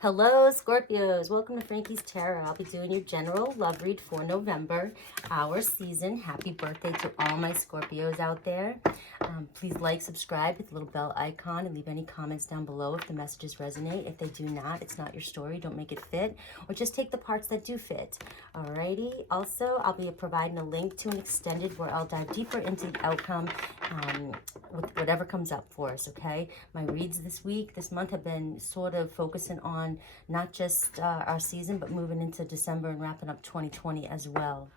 Hello, Scorpios. Welcome to Frankie's Tarot. I'll be doing your general love read for November, our season. Happy birthday to all my Scorpios out there. Please like, subscribe, hit the little bell icon, and leave any comments down below if the messages resonate. If they do not, it's not your story. Don't make it fit, or just take the parts that do fit. Alrighty. Also, I'll be providing a link to an extended where I'll dive deeper into the outcome with whatever comes up for us, okay? My reads this month have been sort of focusing on not just our season, but moving into December and wrapping up 2020 as well.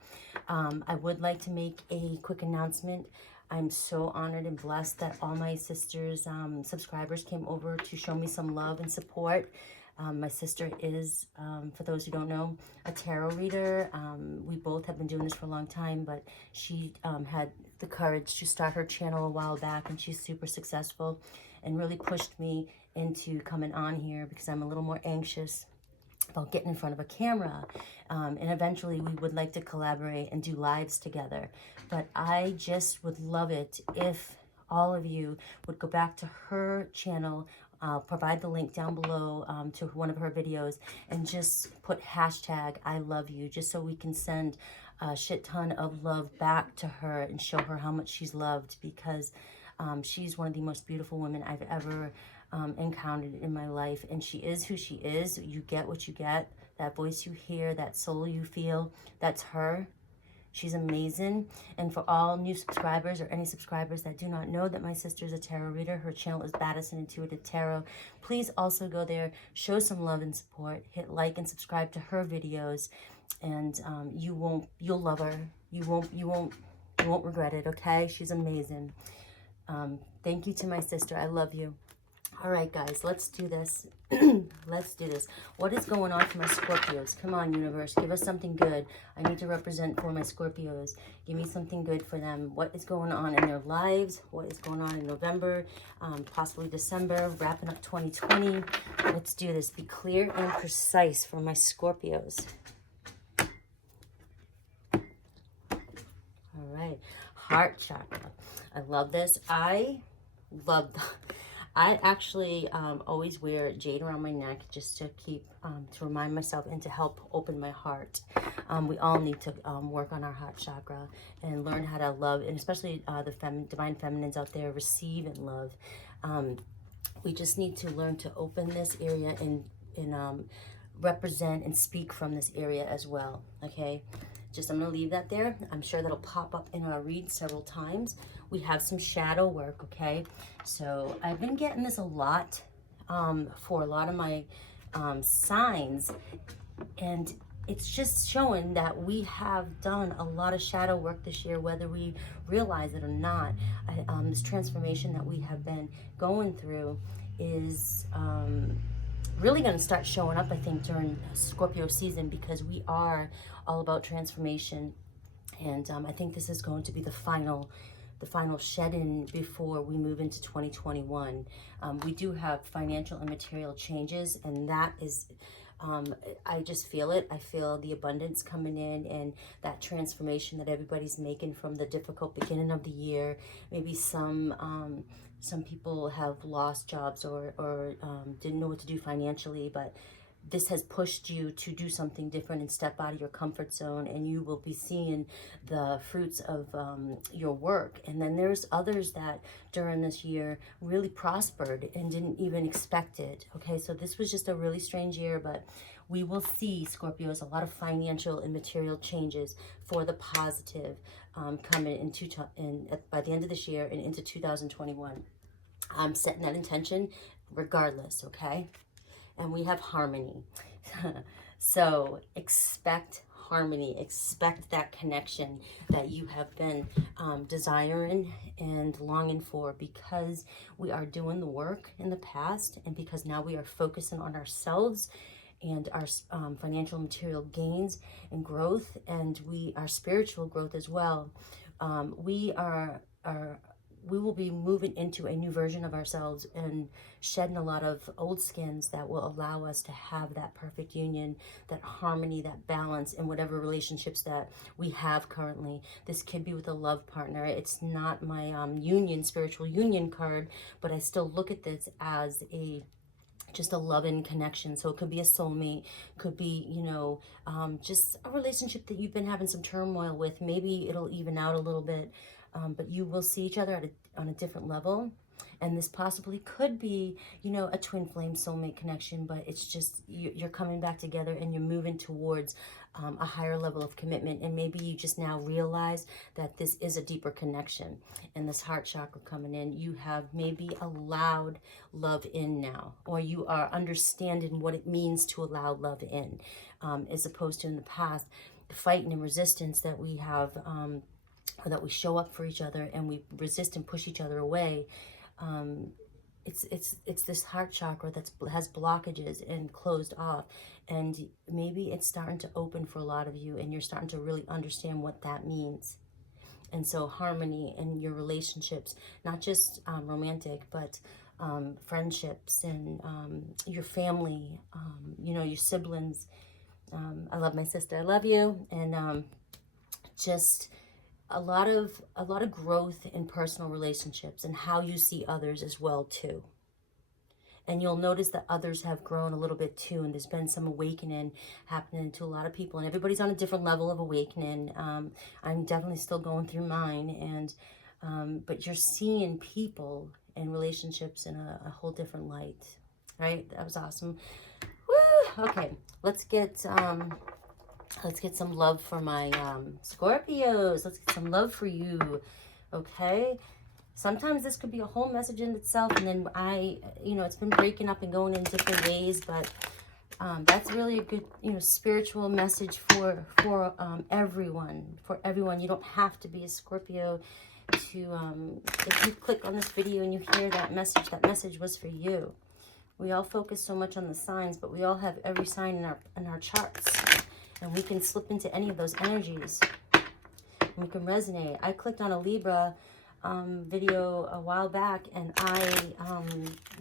I would like to make a quick announcement. I'm so honored and blessed that all my sisters, subscribers came over to show me some love and support. My sister is, for those who don't know, a tarot reader. We both have been doing this for a long time, but she had the courage to start her channel a while back, and she's super successful and really pushed me into coming on here because I'm a little more anxious about getting in front of a camera. And eventually we would like to collaborate and do lives together. But I just would love it if all of you would go back to her channel. I'll provide the link down below to one of her videos, and just put hashtag I love you, just so we can send a shit ton of love back to her and show her how much she's loved, because she's one of the most beautiful women I've ever encountered in my life, and she is who she is. You get what you get. That voice you hear, that soul you feel, that's her. She's amazing. And for all new subscribers or any subscribers that do not know that my sister is a tarot reader, her channel is Badass and Intuitive Tarot. Please also go there, show some love and support, hit like and subscribe to her videos, and you'll love her. You won't regret it, okay? She's amazing. Thank you to my sister. I love you. All right, guys, let's do this. Let's do this. What is going on for my Scorpios? Come on, universe. Give us something good. I need to represent for my Scorpios. Give me something good for them. What is going on in their lives? What is going on in November, possibly December, wrapping up 2020? Let's do this. Be clear and precise for my Scorpios. All right. Heart chakra. I love this. I actually always wear jade around my neck just to keep, to remind myself and to help open my heart. We all need to work on our heart chakra and learn how to love, and especially the divine feminines out there, receive and love. We just need to learn to open this area and represent and speak from this area as well, okay? I'm going to leave that there. I'm sure that'll pop up in our read several times. We have some shadow work, okay? So I've been getting this a lot for a lot of my signs, and it's just showing that we have done a lot of shadow work this year, whether we realize it or not. This transformation that we have been going through is really going to start showing up, I think, during Scorpio season, because we are all about transformation. And I think this is going to be the final shed-in before we move into 2021. We do have financial and material changes, and that is, I just feel it. I feel the abundance coming in, and that transformation that everybody's making from the difficult beginning of the year. Maybe some people have lost jobs or didn't know what to do financially, but this has pushed you to do something different and step out of your comfort zone, and you will be seeing the fruits of your work. And then there's others that during this year really prospered and didn't even expect it, okay? So this was just a really strange year, but we will see, Scorpios, a lot of financial and material changes for the positive coming by the end of this year and into 2021. I'm setting that intention regardless, okay? And we have harmony. So expect harmony, expect that connection that you have been desiring and longing for, because we are doing the work in the past, and because now we are focusing on ourselves and our financial and material gains and growth, and our spiritual growth as well. We will be moving into a new version of ourselves and shedding a lot of old skins that will allow us to have that perfect union, that harmony, that balance in whatever relationships that we have currently. This could be with a love partner. It's not my spiritual union card, but I still look at this as a just a loving connection. So it could be a soulmate, could be, you know, just a relationship that you've been having some turmoil with. Maybe it'll even out a little bit, but you will see each other on a different level. And this possibly could be, you know, a twin flame soulmate connection, but it's just you're coming back together and you're moving towards a higher level of commitment. And maybe you just now realize that this is a deeper connection. And this heart chakra coming in, you have maybe allowed love in now, or you are understanding what it means to allow love in, as opposed to in the past, the fighting and resistance that we have, or that we show up for each other and we resist and push each other away. It's this heart chakra that has blockages and closed off, and maybe it's starting to open for a lot of you, and you're starting to really understand what that means. And so harmony in your relationships, not just romantic, but friendships and your family, you know, your siblings. I love my sister. I love you. And just a lot of growth in personal relationships and how you see others as well too. And you'll notice that others have grown a little bit too, and there's been some awakening happening to a lot of people, and everybody's on a different level of awakening. I'm definitely still going through mine, and but you're seeing people and relationships in a whole different light, right? That was awesome. Woo! Okay, let's get some love for my Scorpios. Let's get some love for you, okay? Sometimes this could be a whole message in itself, and then you know, it's been breaking up and going in different ways, but that's really a good, you know, spiritual message for everyone. For everyone, you don't have to be a Scorpio to, if you click on this video and you hear that message was for you. We all focus so much on the signs, but we all have every sign in our charts. And we can slip into any of those energies. And we can resonate. I clicked on a Libra video a while back, and I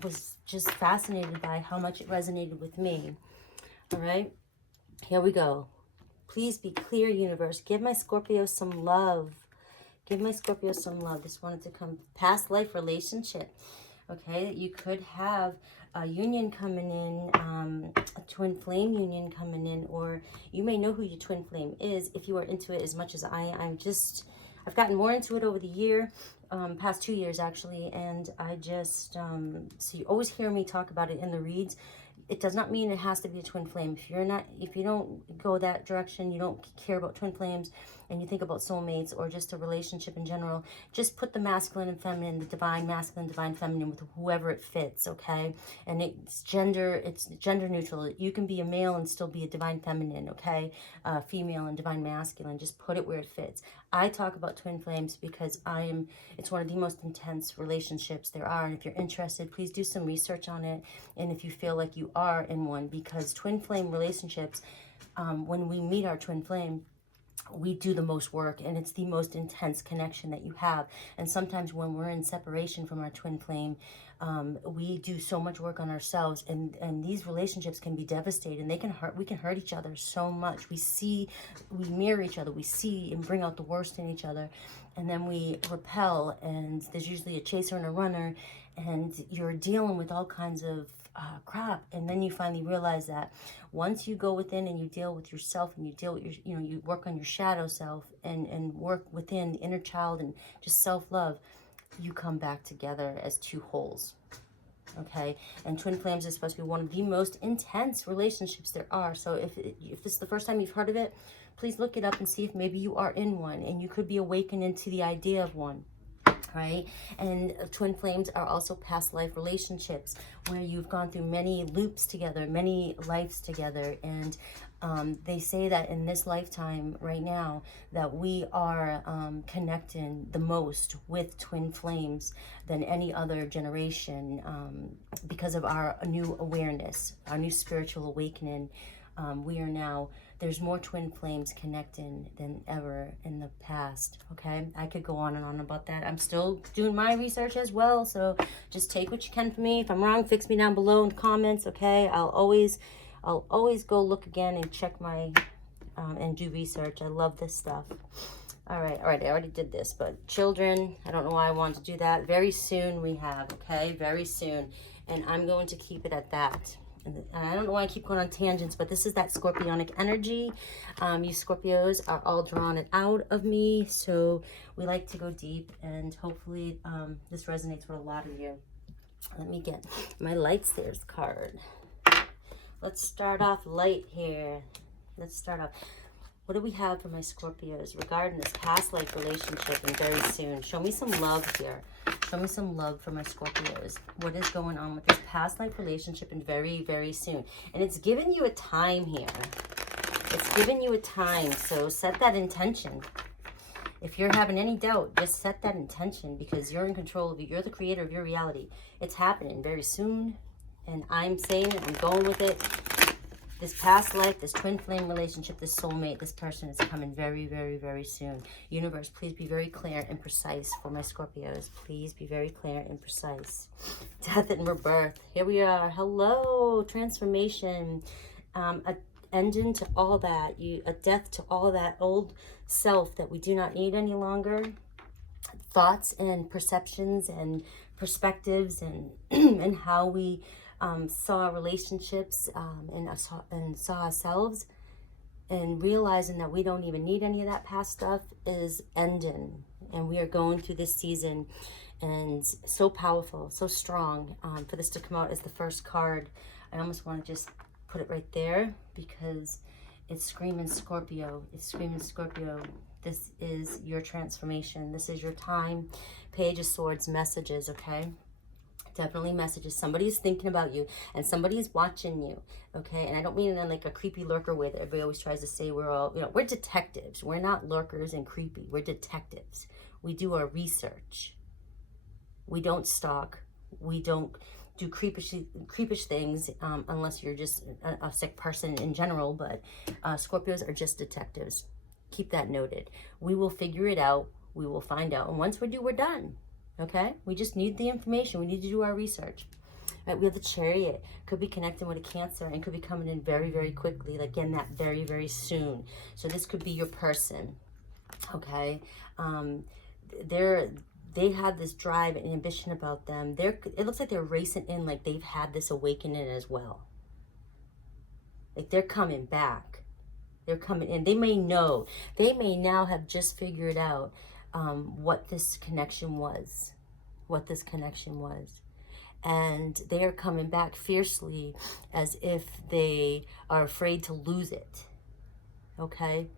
was just fascinated by how much it resonated with me. All right, here we go. Please be clear, universe. Give my Scorpio some love. Give my Scorpio some love. Just wanted to come past life relationship. Okay, you could have a union coming in, a twin flame union coming in, or you may know who your twin flame is if you are into it as much as I am. I've gotten more into it over the year, past 2 years actually, and I just, so you always hear me talk about it in the reads. It does not mean it has to be a twin flame. If you don't go that direction, you don't care about twin flames, and you think about soulmates or just a relationship in general, just put the masculine and feminine, the divine masculine, divine feminine with whoever it fits, okay? And it's gender neutral. You can be a male and still be a divine feminine, okay? Female and divine masculine. Just put it where it fits. I talk about twin flames because it's one of the most intense relationships there are. And if you're interested, please do some research on it. And if you feel like you are in one, because twin flame relationships, when we meet our twin flame, we do the most work, and it's the most intense connection that you have. And sometimes when we're in separation from our twin flame, we do so much work on ourselves, and these relationships can be devastating. We can hurt each other so much. We mirror each other, we see and bring out the worst in each other, and then we repel, and there's usually a chaser and a runner, and you're dealing with all kinds of crap. And then you finally realize that once you go within and you deal with yourself, and you deal with you work on your shadow self, and work within the inner child and just self-love, you come back together as two wholes. Okay, and twin flames is supposed to be one of the most intense relationships there are. So if this is the first time you've heard of it, please look it up and see if maybe you are in one, and you could be awakened into the idea of one. Right? And twin flames are also past life relationships where you've gone through many loops together, many lives together, and they say that in this lifetime right now that we are connecting the most with twin flames than any other generation, because of our new awareness, our new spiritual awakening. There's more twin flames connecting than ever in the past, okay? I could go on and on about that. I'm still doing my research as well, so just take what you can from me. If I'm wrong, fix me down below in the comments, okay? I'll always go look again and check my, and do research. I love this stuff. All right, I already did this, but children, I don't know why I wanted to do that. Very soon we have, okay? Very soon. And I'm going to keep it at that. And I don't know why I keep going on tangents, but this is that Scorpionic energy. You Scorpios are all drawn it out of me. So we like to go deep, and hopefully this resonates with a lot of you. Let me get my light stairs card. Let's start off light here. Let's start off. What do we have for my Scorpios regarding this past life relationship and very soon? Show me some love here. Show me some love for my Scorpios. What is going on with this past life relationship and very, very soon? And it's giving you a time here. It's giving you a time. So set that intention. If you're having any doubt, just set that intention, because you're in control of it. You're the creator of your reality. It's happening very soon. And I'm saying it. I'm going with it. This past life, this twin flame relationship, this soulmate, this person is coming very, very, very soon. Universe, please be very clear and precise for my Scorpios. Please be very clear and precise. Death and rebirth. Here we are. Hello, transformation. A ending to all that. A death to all that old self that we do not need any longer. Thoughts and perceptions and perspectives and and how we saw relationships and saw ourselves, and realizing that we don't even need any of that past stuff is ending. And we are going through this season, and so powerful, so strong. For this to come out as the first card, I almost want to just put it right there, because it's screaming Scorpio. It's screaming Scorpio. This is your transformation. This is your time. Page of Swords messages, okay? Definitely messages. Somebody is thinking about you, and somebody is watching you, okay? And I don't mean it in like a creepy lurker way that everybody always tries to say. We're all, you know, we're detectives. We're not lurkers and creepy. We're detectives. We do our research. We don't stalk. We don't do creepish things unless you're just a sick person in general. But Scorpios are just detectives. Keep that noted. We will figure it out. We will find out. And once we do, we're done. Okay? We just need the information. We need to do our research. Right? We have the Chariot. Could be connecting with a Cancer and could be coming in very, very quickly. Like, again, that very, very soon. So this could be your person. Okay? They have this drive and ambition about them. It looks like they're racing in, like they've had this awakening as well. Like they're coming back. They're coming in. They may know. They may now have just figured out what this connection was. What this connection was. And they are coming back fiercely, as if they are afraid to lose it. Okay?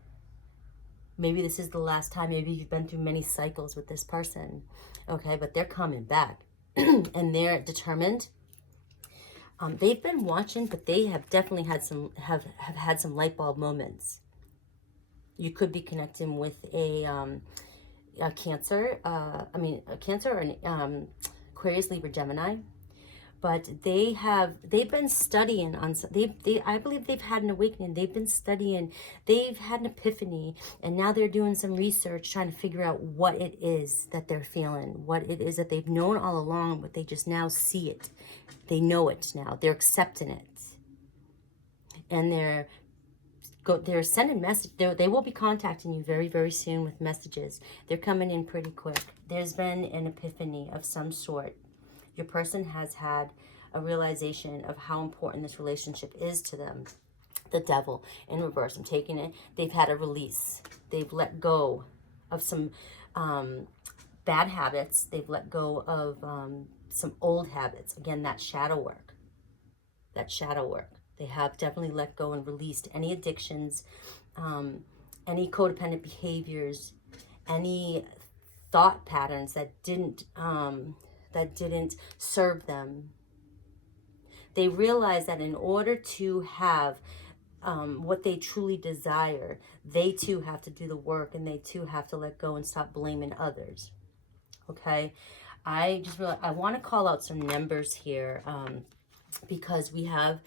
Maybe this is the last time. Maybe you've been through many cycles with this person. Okay? But they're coming back. And they're determined. They've been watching, but they have definitely had have had some light bulb moments. You could be connecting with a Cancer. A Cancer or an Aquarius, Libra, Gemini. But they've been studying on, I believe they've had an awakening. They've been studying, they've had an epiphany, and now they're doing some research trying to figure out what it is that they're feeling, what it is that they've known all along, but they just now see it. They know it now. They're accepting it. And they're sending messages. They will be contacting you very, very soon with messages. They're coming in pretty quick. There's been an epiphany of some sort. Your person has had a realization of how important this relationship is to them. The Devil in reverse. I'm taking it. They've had a release. They've let go of some bad habits. They've let go of some old habits. Again, that shadow work. That shadow work. They have definitely let go and released any addictions, any codependent behaviors, any thought patterns that didn't serve them. They realize that in order to have what they truly desire, they too have to do the work, and they too have to let go and stop blaming others. Okay? I just realized I want to call out some numbers here because we have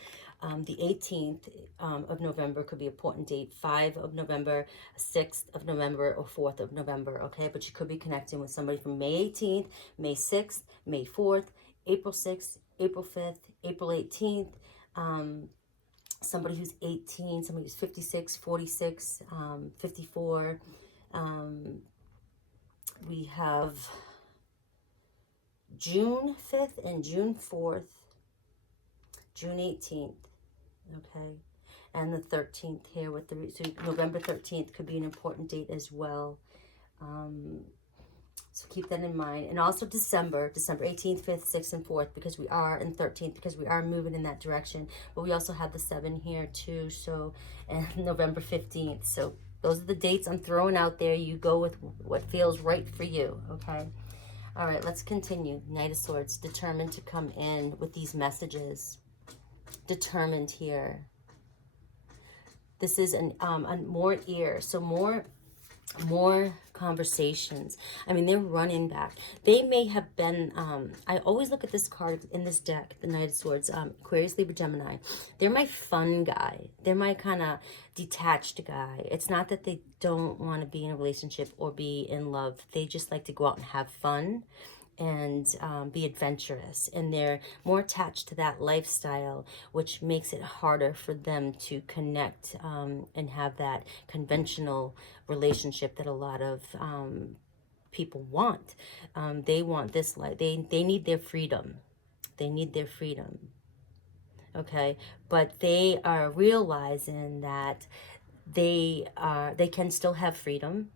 the 18th of November could be an important date. 5 of November, 6th of November, or 4th of November, okay? But you could be connecting with somebody from May 18th, May 6th, May 4th, April 6th, April 5th, April 18th, somebody who's 18, somebody who's 56, 46, 54. We have June 5th and June 4th. June 18th, okay? And the 13th here with the, so November 13th could be an important date as well. So keep that in mind. And also December 18th, 5th, 6th, and 4th, because we are, and 13th, because we are moving in that direction. But we also have the 7 here too, so, and November 15th. So those are the dates I'm throwing out there. You go with what feels right for you, okay? All right, let's continue. Knight of Swords, determined to come in with these messages. Determined here. This is more ear, so more conversations. I mean, they're running back. They may have been, I always look at this card in this deck, the Knight of Swords, Aquarius, Libra, Gemini. They're my fun guy. They're my kind of detached guy. It's not that they don't want to be in a relationship or be in love. They just like to go out and have fun and be adventurous, and they're more attached to that lifestyle, which makes it harder for them to connect and have that conventional relationship that a lot of people want. They want this life. They need their freedom. They need their freedom. Okay, but they are realizing that they can still have freedom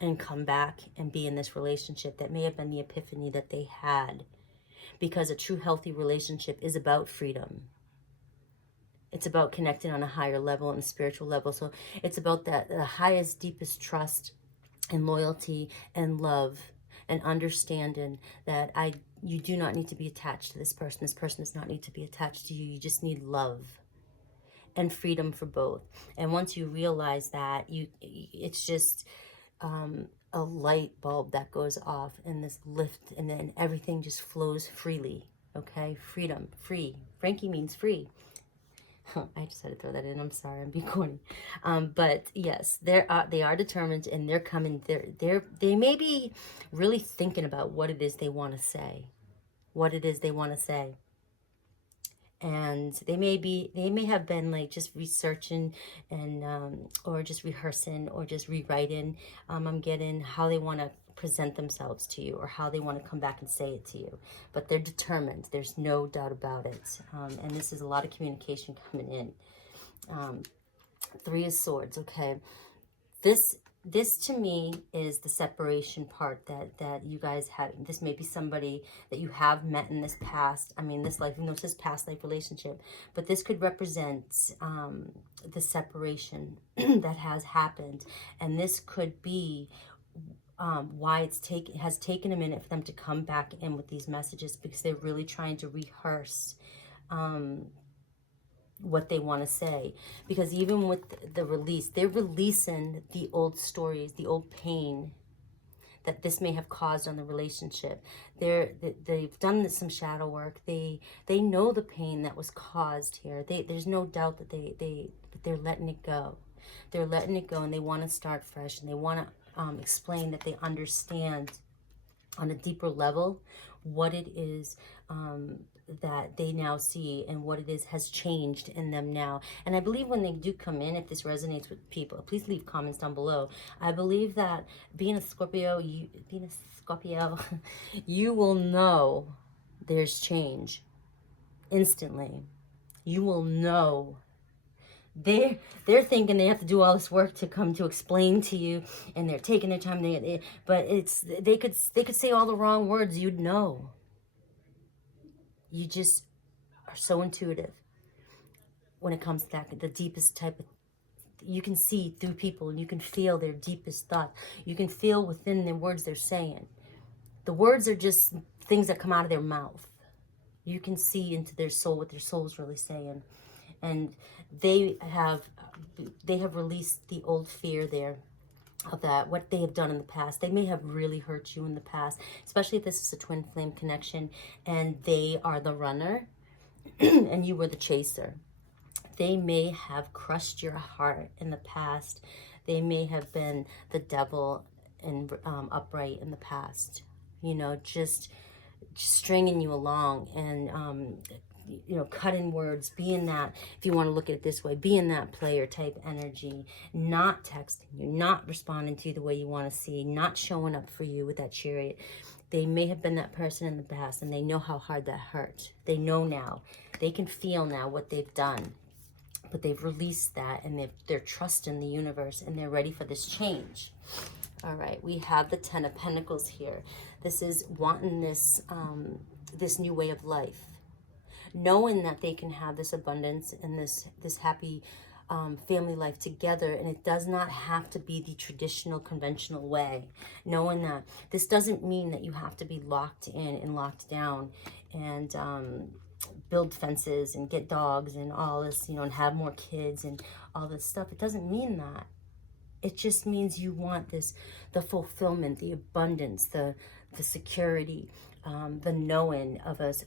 and come back and be in this relationship. That may have been the epiphany that they had, because a true healthy relationship is about freedom. It's about connecting on a higher level, and a spiritual level. So it's about that the highest, deepest trust and loyalty and love, and understanding that you do not need to be attached to this person. This person does not need to be attached to you. You just need love and freedom for both. And once you realize that, it's just a light bulb that goes off, and this lift, and then everything just flows freely. Okay, freedom, free. Frankie means free. I just had to throw that in. I'm sorry, I'm being corny. But yes, they are determined, and they're coming. They may be really thinking about what it is they want to say, and they may have been like just researching and or just rehearsing or just rewriting. I'm getting how they want to present themselves to you, or how they want to come back and say it to you, but they're determined. There's no doubt about it. And this is a lot of communication coming in. 3 of Swords. Okay, this to me is the separation part that you guys have. This may be somebody that you have met in this past, this life, even though it's this past life relationship, but this could represent the separation that has happened. And this could be why it has taken a minute for them to come back in with these messages, because they're really trying to rehearse what they want to say. Because even with the release, they're releasing the old stories, the old pain that this may have caused on the relationship. They've done some shadow work. They know the pain that was caused here. There's no doubt that they're letting it go. They're letting it go, and they want to start fresh, and they want to explain that they understand on a deeper level what it is that they now see, and what it is has changed in them now. And I believe when they do come in, if this resonates with people, please leave comments down below. I believe that being a Scorpio, you will know there's change instantly. You will know. They're thinking they have to do all this work to come to explain to you, and they're taking their time. But they could say all the wrong words. You'd know. You just are so intuitive when it comes to that, the deepest type of. You can see through people, and you can feel their deepest thoughts. You can feel within the words they're saying. The words are just things that come out of their mouth. You can see into their soul, what their soul is really saying. And they have released the old fear there of that, what they have done in the past. They may have really hurt you in the past, especially if this is a twin flame connection and they are the runner and you were the chaser. They may have crushed your heart in the past. They may have been the devil and upright in the past, just stringing you along and you know, cut in words, be in that, if you want to look at it this way, be in that player type energy, not texting you, not responding to you the way you want to see, not showing up for you with that chariot. They may have been that person in the past, and they know how hard that hurt. They know now. They can feel now what they've done, but they've released that, and they're trusting the universe, and they're ready for this change. All right, we have the Ten of Pentacles here. This is wanting this, this new way of life, knowing that they can have this abundance and this happy family life together, and it does not have to be the traditional conventional way. Knowing that this doesn't mean that you have to be locked in and locked down and build fences and get dogs and all this, you know, and have more kids and all this stuff. It doesn't mean that. It just means you want this, the fulfillment, the abundance, the security, the knowing of us,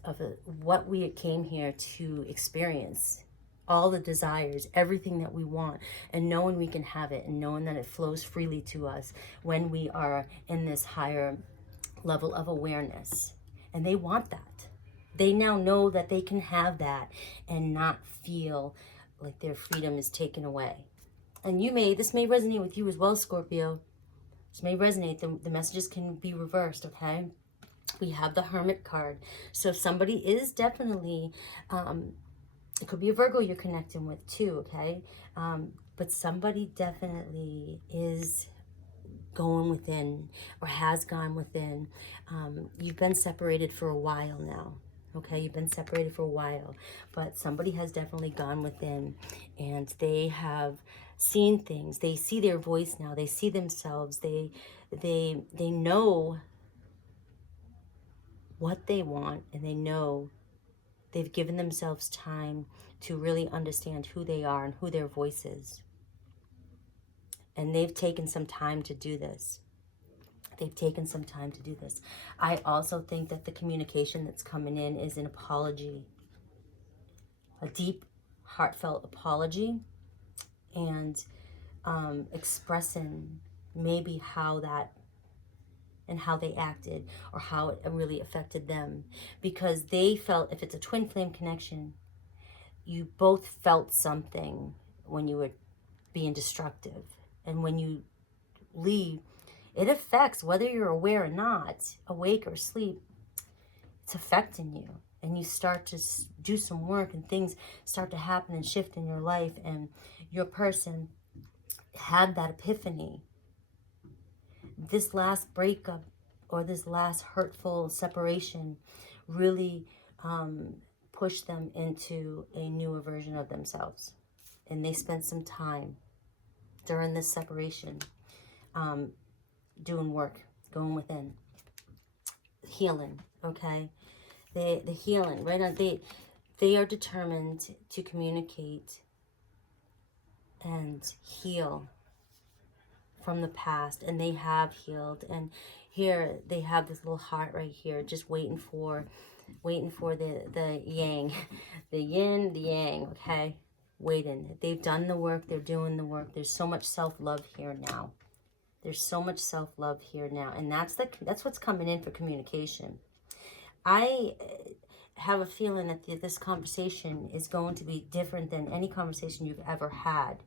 what we came here to experience, all the desires, everything that we want, and knowing we can have it, and knowing that it flows freely to us when we are in this higher level of awareness. And they want that. They now know that they can have that and not feel like their freedom is taken away. And this may resonate with you as well, Scorpio. This may resonate. The messages can be reversed, okay? We have the Hermit card. So if somebody is definitely, it could be a Virgo you're connecting with too, okay? But somebody definitely is going within or has gone within. You've been separated for a while now, okay? You've been separated for a while, but somebody has definitely gone within, and they have seen things. They see their voice now. They see themselves. They know what they want, and they know they've given themselves time to really understand who they are and who their voice is. And they've taken some time to do this. They've taken some time to do this. I also think that the communication that's coming in is an apology, a deep, heartfelt apology, and expressing maybe how that and how they acted, or how it really affected them. Because they felt, if it's a twin flame connection, you both felt something when you were being destructive. And when you leave, it affects, whether you're aware or not, awake or asleep, it's affecting you. And you start to do some work, and things start to happen and shift in your life, and your person had that epiphany. This last breakup or this last hurtful separation really pushed them into a newer version of themselves. And they spent some time during this separation doing work, going within, healing, okay? The healing, right? They are determined to communicate and heal from the past, and they have healed. And here they have this little heart right here, just waiting for the yang, the yin, the yang, okay? Waiting. They've done the work. They're doing the work. There's so much self-love here now. There's so much self-love here now, and that's what's coming in for communication. I have a feeling that this conversation is going to be different than any conversation you've ever had.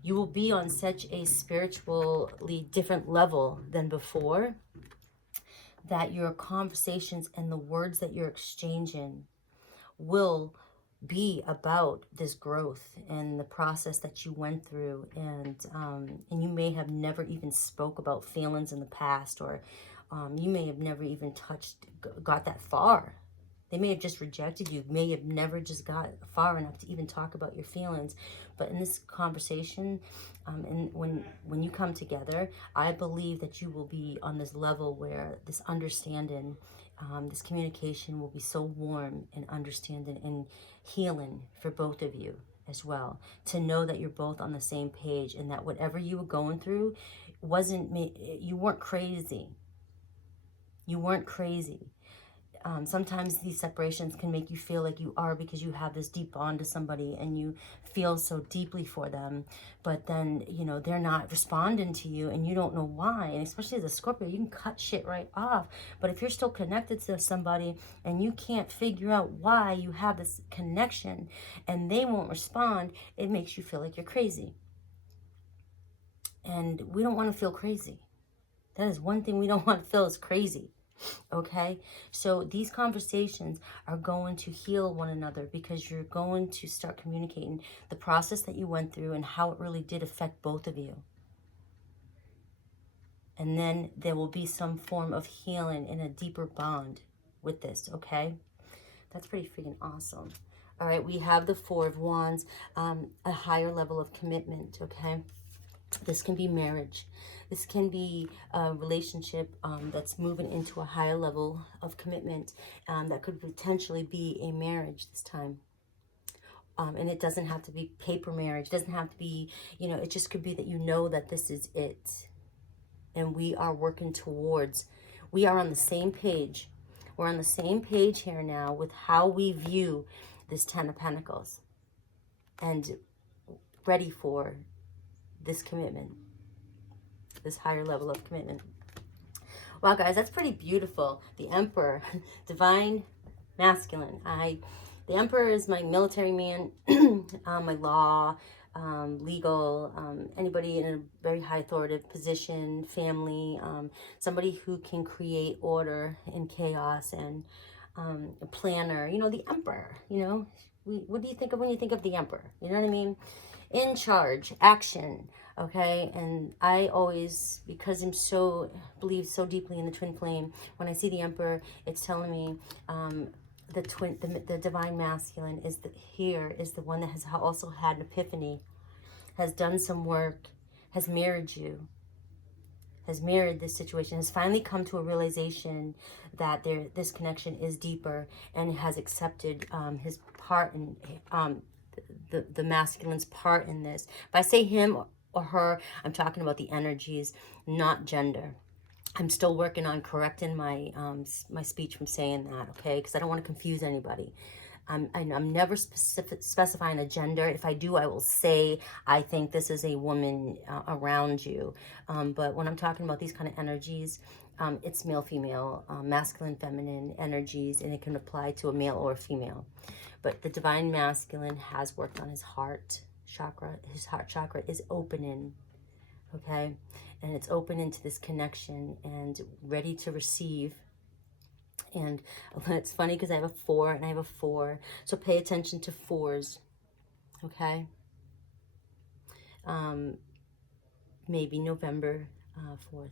You will be on such a spiritually different level than before, that your conversations and the words that you're exchanging will be about this growth and the process that you went through. And you may have never even spoke about feelings in the past, or you may have never even got that far. They may have just rejected you. May have never just got far enough to even talk about your feelings. But in this conversation, and when you come together, I believe that you will be on this level where this understanding, this communication will be so warm and understanding and healing for both of you as well. To know that you're both on the same page, and that whatever you were going through you weren't crazy. You weren't crazy. Sometimes these separations can make you feel like you are, because you have this deep bond to somebody and you feel so deeply for them, but then, you know, they're not responding to you and you don't know why. And especially as a Scorpio, you can cut shit right off. But if you're still connected to somebody and you can't figure out why you have this connection and they won't respond, it makes you feel like you're crazy. And we don't want to feel crazy. That is one thing we don't want to feel, is crazy. Okay, so these conversations are going to heal one another, because you're going to start communicating the process that you went through and how it really did affect both of you. And then there will be some form of healing and a deeper bond with this, okay? That's pretty freaking awesome. All right, we have the Four of Wands, a higher level of commitment, okay? This can be marriage. This can be a relationship that's moving into a higher level of commitment, that could potentially be a marriage this time. And it doesn't have to be paper marriage. It doesn't have to be, you know, it just could be that you know that this is it. And we are working towards, we are on the same page. We're on the same page here now with how we view this Ten of Pentacles. And ready for this commitment, this higher level of commitment. Wow, guys, that's pretty beautiful. The Emperor, divine masculine. The Emperor is my military man, my law, legal, anybody in a very high authoritative position, family, somebody who can create order and chaos, and a planner. You know, the Emperor, you know, what do you think of when you think of the Emperor? You know what I mean? In charge, action, okay? And I always, because I'm believe so deeply in the twin flame, when I see the Emperor, it's telling me the divine masculine is the one that has also had an epiphany, has done some work, has mirrored you, has mirrored this situation, has finally come to a realization that this connection is deeper, and has accepted his part in the masculine's part in this. If I say him or her, I'm talking about the energies, not gender. I'm still working on correcting my my speech from saying that, okay? Because I don't want to confuse anybody. I'm never specifying a gender. If I do, I will say, I think this is a woman around you. But when I'm talking about these kind of energies, it's male, female, masculine, feminine energies, and it can apply to a male or a female. But the divine masculine has worked on his heart chakra. His heart chakra is opening, okay? And it's open into this connection and ready to receive. And it's funny because I have a 4 and I have a 4. So pay attention to 4s, okay? Maybe November 4th.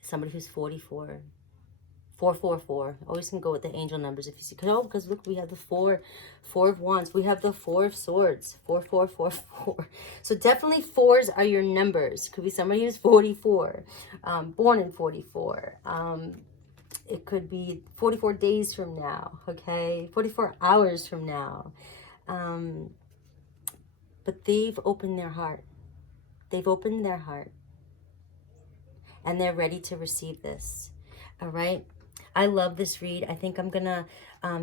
Somebody who's 44. 444. Always can go with the angel numbers if you see. Because look, we have the 4 of Wands. We have the 4 of Swords. 4444. So definitely 4s are your numbers. Could be somebody who's 44, born in 44. It could be 44 days from now, okay? 44 hours from now. But they've opened their heart. They've opened their heart. And they're ready to receive this, all right? I love this read. I think I'm going to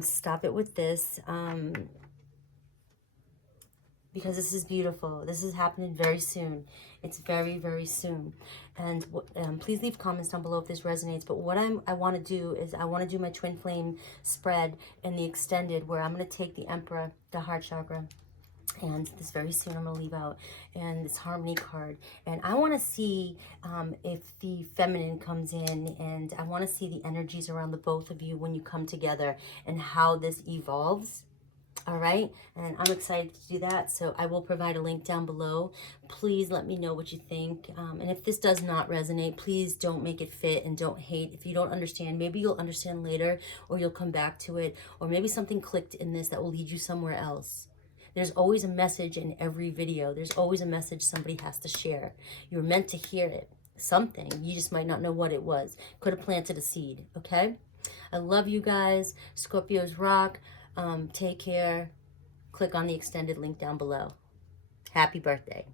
stop it with this because this is beautiful. This is happening very soon. It's very, very soon. And please leave comments down below if this resonates. But what I want to do is I want to do my twin flame spread in the extended, where I'm going to take the Emperor, the heart chakra, and this very soon I'm going to leave out, and this harmony card. And I want to see if the feminine comes in, and I want to see the energies around the both of you when you come together and how this evolves. All right, and I'm excited to do that, so I will provide a link down below. Please let me know what you think, and if this does not resonate, please don't make it fit and don't hate. If you don't understand, maybe you'll understand later, or you'll come back to it, or maybe something clicked in this that will lead you somewhere else. There's always a message in every video. There's always a message somebody has to share. You're meant to hear it, something. You just might not know what it was. Could have planted a seed, okay? I love you guys. Scorpios rock. Take care. Click on the extended link down below. Happy birthday.